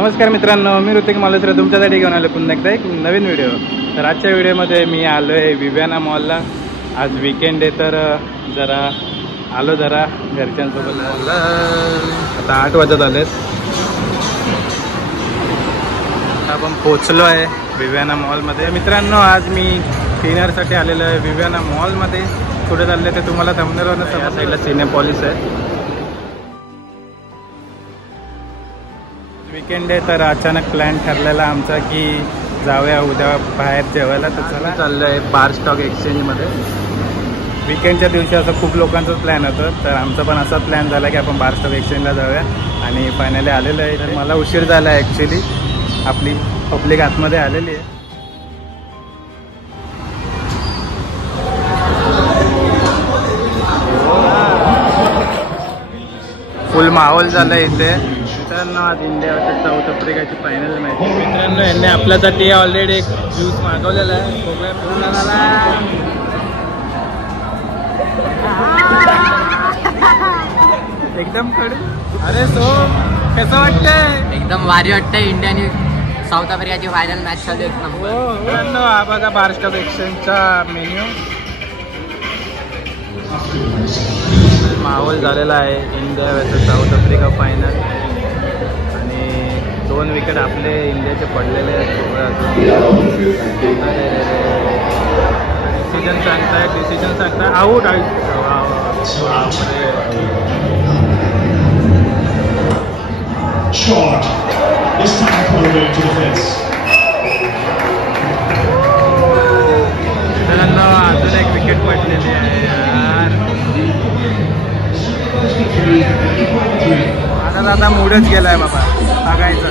नमस्कार मित्रांनो, मी ऋतिक मालुसरे तुमच्यासाठी घेऊन आलो पुन्हा एकदा एक नवीन व्हिडिओ। तर आजच्या व्हिडिओमध्ये मी आलो आहे विव्याना मॉलला। आज वीकेंड आहे तर आलो जरा घरच्यांसोबत। आता 8 वाजत आलेत, आपण पोचलो आहे विव्याना मॉलमध्ये। मित्रांनो, आज मी डिनरसाठी आलेलो आहे विव्याना मॉलमध्ये। कुठे चालले ते तुम्हाला थंबनेलवरून समजलं। साईडला सिनेपॉलिस आहे। वीकेंड आहे तर अचानक प्लॅन ठरलेला आमचा की जाऊया उद्या बाहेर जेवायला। तर चला चाललं आहे बार स्टॉक एक्सचेंजमध्ये। वीकेंडच्या दिवशी असं खूप लोकांचाच प्लॅन होतं, तर आमचा पण असा प्लॅन झाला की आपण बार स्टॉक एक्सचेंजला जाऊया आणि फायनली आलेलो आहे। तर मला उशीर झाला आहे ॲक्च्युली, आपली पब्लिक आतमध्ये आलेली आहे। फुल माहोल झाला इथे। मित्रांनो, आज इंडिया वर्सेस साऊथ आफ्रिकाची फायनल मॅच आहे। मित्रांनो, यांनी आपल्यासाठी ऑलरेडी एक ज्यूस मागवलेला आहे। बघूया पूर्ण झाला एकदम कडू। अरे सो कसं वाटतंय? एकदम भारी वाटतंय। इंडिया आणि साऊथ आफ्रिकाची फायनल मॅच चालू एक नंबर। मित्रांनो, हा बघा बार स्टॉक एक्सचेंजचा मेन्यू। माहोल झालेला आहे India versus south Africa final आणि 2 विकेट आपले इंडियाचे पडलेले आहेत। डिसिजन सांगताय आऊट अजून एक विकेट पडलेली आहे यार। आता मूडच गेलाय बाबा बघायचं।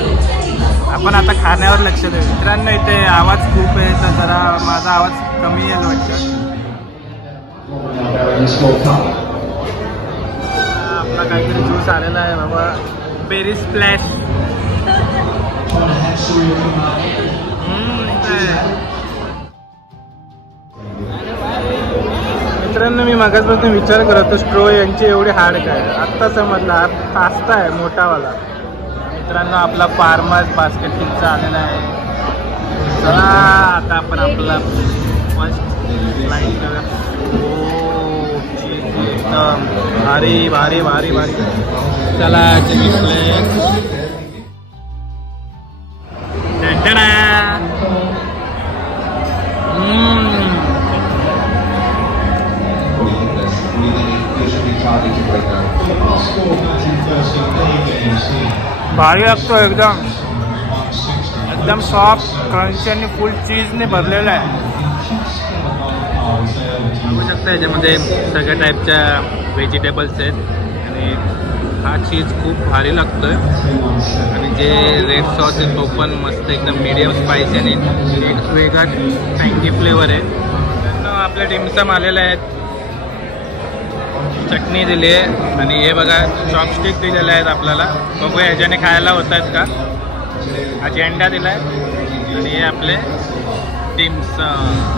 आपण आता खाण्यावर लक्ष देऊ। मित्रांनो, इथे आवाज खूप आहे तर जरा माझा आवाज कमी येईल वाटतं। आपला काहीतरी ज्यूस आलेला आहे बाबा, बेरी स्प्लॅश। मित्रांनो, मी मागासपासून विचार करत होतो स्ट्रो यांची एवढी हार्ड काय। आत्ता समजला, हा पास्ता आहे मोठावाला। मित्रांनो, आपला फार्मर्स बास्केट पिझ्झा आलेला आहे। चला आता आपण आपला फर्स्ट फ्लाईट करूया। ओ चीज एकदम भारी भारी भारी भारी। चला चिली फ्लेक्स। भारी लागतो एकदम, एकदम सॉफ्ट क्रंची आणि फुल चीजने भरलेला आहे। बघू शकता याच्यामध्ये सगळ्या टाईपच्या व्हेजिटेबल्स आहेत आणि हा चीज खूप भारी लागतोय। आणि जे रेड सॉस आहे तो पण मस्त एकदम मीडियम स्पाइसी आणि एक वेगळा टँकी फ्लेवर आहे। आपल्या डिमसम आलेले आहेत, चटणी दिली आहे आणि हे बघा चॉपस्टिक दिलेले आहेत आपल्याला। बघूया ह्याच्याने खायला होत आहेत का। अजेंडा दिला आहे आणि हे आपले dim sum.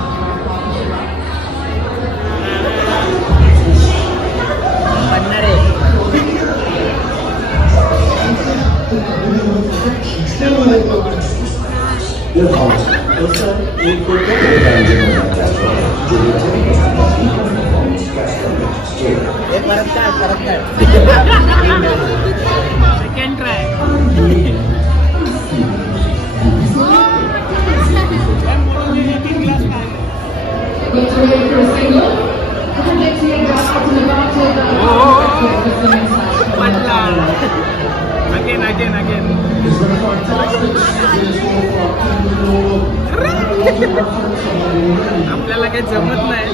Second try. Again again again. आपल्याला काही जमत नाही।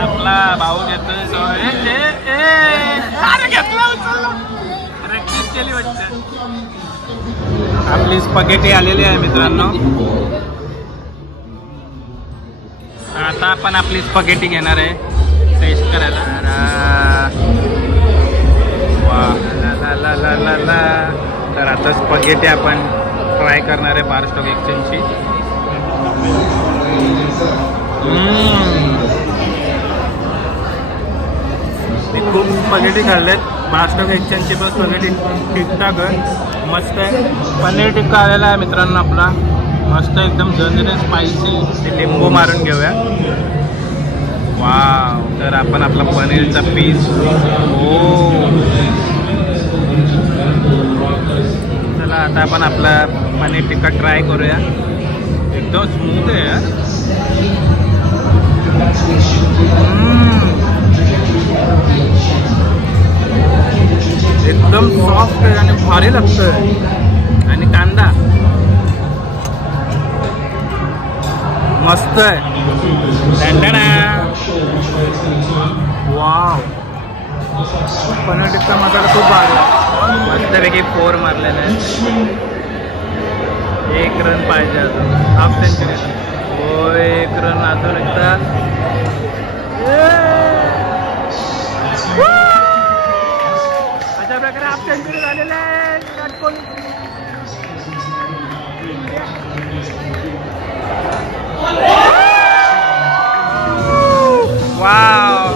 आपला भाऊ घेतोय घेतला केली वाटतं। आपली स्पगेटी आलेली आहे मित्रांनो. आता आपण आपली स्पगेटी घेणार आहे टेस्ट करायला. वा ला ला ला ला ला. तर आता स्पगेटी आपण ट्राय करणार आहे बार स्टॉक एक्सचेंजची. मी खूप स्पगेटी खाल्लेत बार स्टॉक एक्सचेंजची, पण स्पगेटी ठीकठाक आहे, मस्त आहे. पनीर टिक्का आलेला आहे मित्रांनो आपला, मस्त एकदम झणझणीत स्पायसी. ते लिंबू मारून घेऊया. वाव. तर आपण आपला पनीरचा पीस, हो चला आता आपण आपला पनीर टिक्का ट्राय करूया. एकदम स्मूथ आहे यार. एकदम सॉफ्ट आहे आणि भारी लागतंय. आणि कांदा मस्त आहे. वाव. पनीर टिक्का मसाला खूप भारी आहे. मस्तपैकी 4 मारलेला आहे. 1 रन पाहिजे अजून. Half century. हो 1 रन अजून एकदा. अशा प्रकारे हाफ सेंचुरी झालेला आहे विराट कोहली. वाव.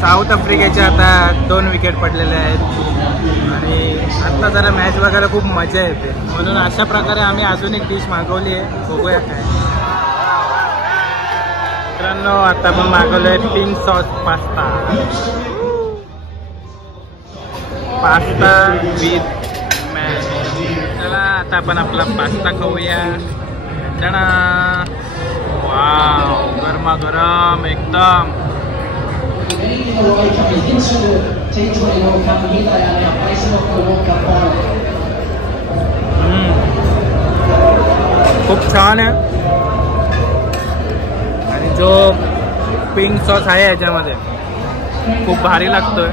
साऊथ आफ्रिकेचे आता 2 विकेट पडलेले आहेत आणि आता जरा मॅच बघायला खूप मजा येते, म्हणून अशा प्रकारे आम्ही अजून एक डिश मागवली आहे. बघूया काय. मित्रांनो आता आपण मागवलं आहे pink sauce pasta. Pasta with mash. चला आता आपण आपला पास्ता खाऊया. चला. वाव. गरमागरम एकदम. खूप छान आहे. आणि जो पिंक सॉस आहे याच्यामध्ये खूप भारी लागतोय.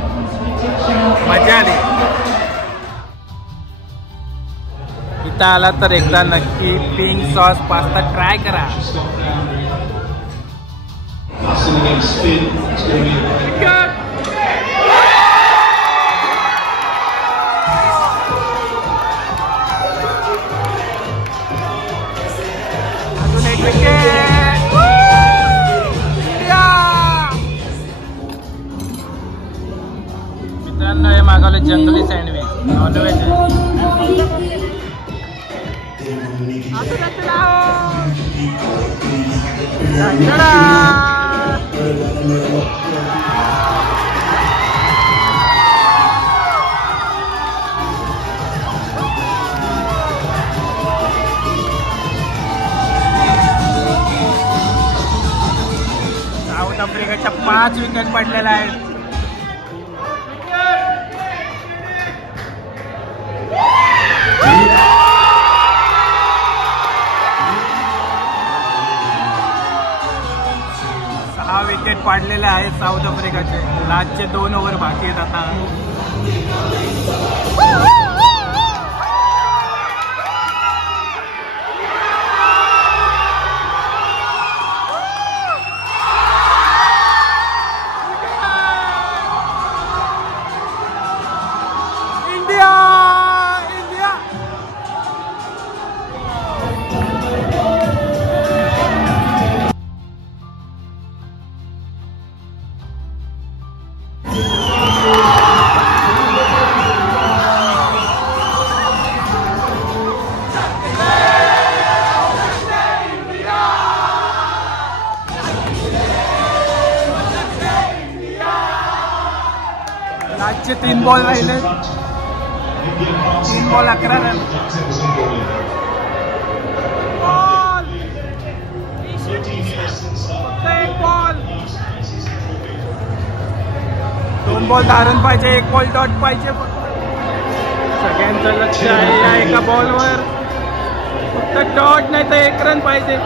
मजा आली. इथं आला तर एकदा नक्की पिंक सॉस पास्ता ट्राय करा. अजून एक विकेट. मित्रांनो हे मागवले जंगली सँडविच नॉनव्हेज साऊथ आफ्रिकेच्या 5 विकेट पडलेल्या आहेत. विकेट पाडलेले आहेत साऊथ आफ्रिकाचे. लास्टचे 2 ओव्हर बाकी आहेत आता. India India. 3 बॉल राहिले, 3 बॉल 11 रन. एक बॉल, 2 बॉल 10 रन पाहिजे, 1 बॉल डॉट पाहिजे. सगळ्यांचं लक्ष आहे या एका बॉलवर. फक्त डॉट नाही तर 1 रन पाहिजे.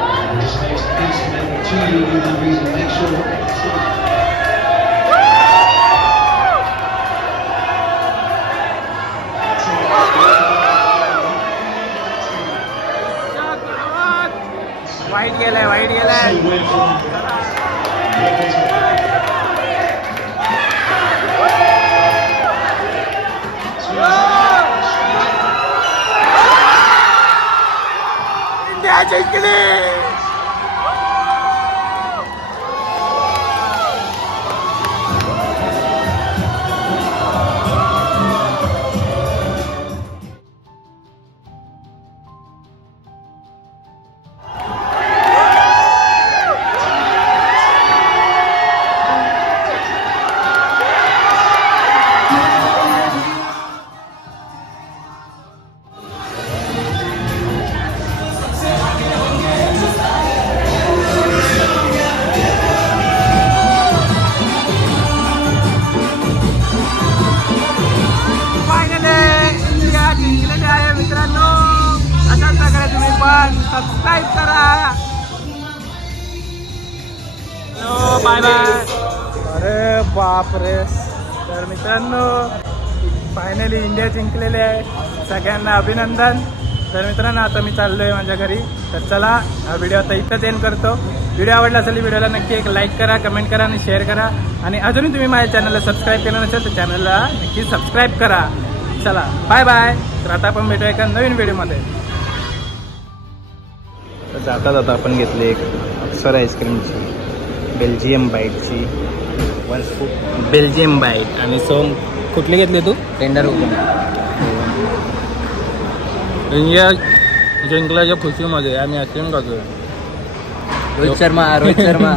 वाईट गेलाय, वाईट गेलाय. इंडिया जिंकली. सबस्क्राईब करा. Bye bye. अरे बाप रे. तर मित्रांनो फायनली इंडिया जिंकलेले आहे. सगळ्यांना अभिनंदन. तर मित्रांनो आता मी चाललोय माझ्या घरी. तर चला हा व्हिडिओ आता इथंच एंड करतो. व्हिडिओ आवडला असेल व्हिडिओला नक्की एक लाईक करा, कमेंट करा आणि शेअर करा. आणि अजूनही तुम्ही माझ्या चॅनलला सबस्क्राईब केलं नसेल तर चॅनलला नक्की सबस्क्राईब करा. चला बाय बाय. तर आता आपण भेटूया एका नवीन व्हिडिओमध्ये. तर जाता जाता आपण घेतली एक अप्सरा आईस्क्रीमची बेल्जियम बाईटची 1 स्कूप बेल्जियम बाईट. आणि सोम कुठली घेतली तू? टेंडर इंडिया जिंकल्याच्या खुशीमध्ये आम्ही आईस्क्रीम खातोय. रोहित शर्मा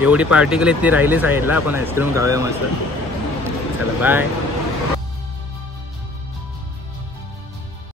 एवढी पार्टी केली ती राहिली साईडला. आपण आईस्क्रीम खाऊया मस्त. चला बाय.